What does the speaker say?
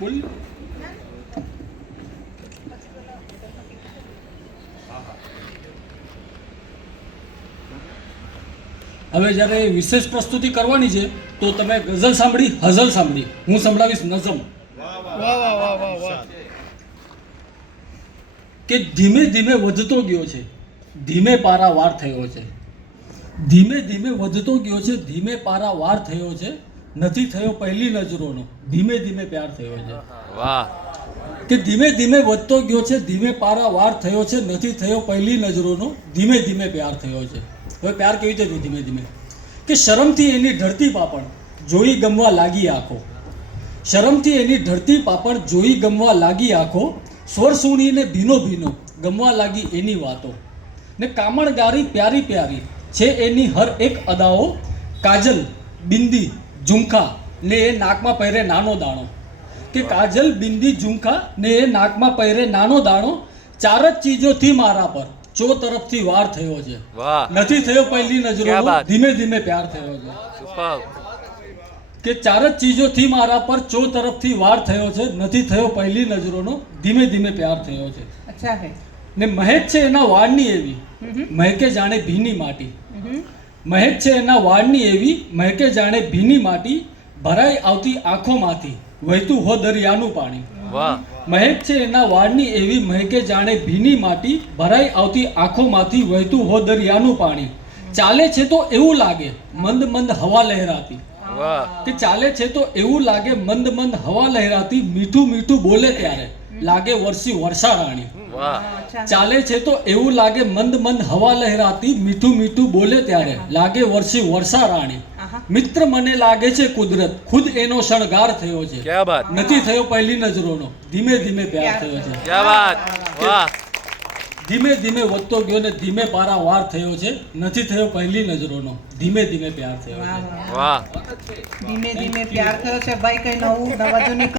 બોલ. હવે જ્યારે વિશેષ પ્રસ્તુતિ કરવાની છે તો તમે ગઝલ સાંભળી, હઝલ સાંભળી, હું સંભળાવીશ નઝમ. કે ધીમે ધીમે વધતો ગયો છે, ધીમે પારાવાર થયો છે. ધીમે ધીમે વધતો ગયો છે, ધીમે પારાવાર થયો છે. નથી થયો પહેલી નજરોનો, ધીમે ધીમે પ્યાર થયો છે. વાહ. કે ધીમે ધીમે વધતો ગયો છે, ધીમે પારાવાર થયો છે. નથી થયો પહેલી નજરોનો, ધીમે ધીમે પ્યાર થયો છે. હવે પ્યાર કેવી રીતે થયો? ધીમે ધીમે. કે શરમથી એની ઢળતી પાપણ જોઈ ગમવા લાગી આંખો. શરમથી એની ઢળતી પાપણ જોઈ ગમવા લાગી આંખો. સ્વર સુણીને ભીનો ભીનો ગમવા લાગી એની વાતો. ને કામણગારી પ્યારી પ્યારી છે એની હર એક અદાઓ. કાજલ, બિંદી, ઝુમખા ને એ નાકમાં પહેરે નાનો દાણો. કે કાજલ, બિંદી, ઝુમખા ને એ નાકમાં પહેરે નાનો દાણો. ચાર જ ચીજોથી મારા પર ચો તરફથી વાર થયો છે. વાહ. નથી થયો પહેલી ક્યા નજરોનો, બાત. ધીમે ધીમે પ્યાર થયો છે. સુપર. કે ચાર જ ચીજોથી મારા પર ચો તરફથી વાર થયો છે. નથી થયો પહેલી નજરોનો, ધીમે ધીમે પ્યાર થયો છે. अच्छा है. ને મહેક છે એના વાળની એવી, મહેકે જાણે ભીની માટી. મહેક છે એના વાળની એવી, મહેકે જાણે ભીની માટી. ભરાઈ આવતી આંખોમાંથી વહેતું હો દરિયાનું પાણી. વાહ. મહેક છે એના વાળની એવી, મહેકે જાણે ભીની માટી. ભરાઈ આવતી આંખોમાંથી વહેતું હો દરિયાનું પાણી. ચાલે છે તો એવું લાગે મંદ મંદ હવા લહેરાતી. વાહ. કે ચાલે છે તો એવું લાગે મંદ મંદ હવા લહેરાતી. મીઠું મીઠું બોલે ત્યારે લાગે વરસી વર્ષા રાણી. વાહ. अच्छा. ચાલે છે તો એવું લાગે મંદ મંદ હવા લહેરાતી. મીઠું મીઠું બોલે ત્યારે લાગે વરસી વર્ષા રાણી. આહા. મિત્ર મને લાગે છે કુદરત, ખુદ એનો શણગાર થયો છે. ક્યા બાત. નથી થયો પહેલી નજરોનો, ધીમે ધીમે પ્યાર થયો છે. ક્યા બાત. વાહ. ધીમે ધીમે વધતો ગયો ને ધીમે પારાવાર થયો છે. નથી થયો પહેલી નજરોનો, ધીમે ધીમે પ્યાર થયો વાહ છે. વાહ. વાહ. ધીમે ધીમે પ્યાર થયો છે ભાઈ. કઈ નવું નવા જૂની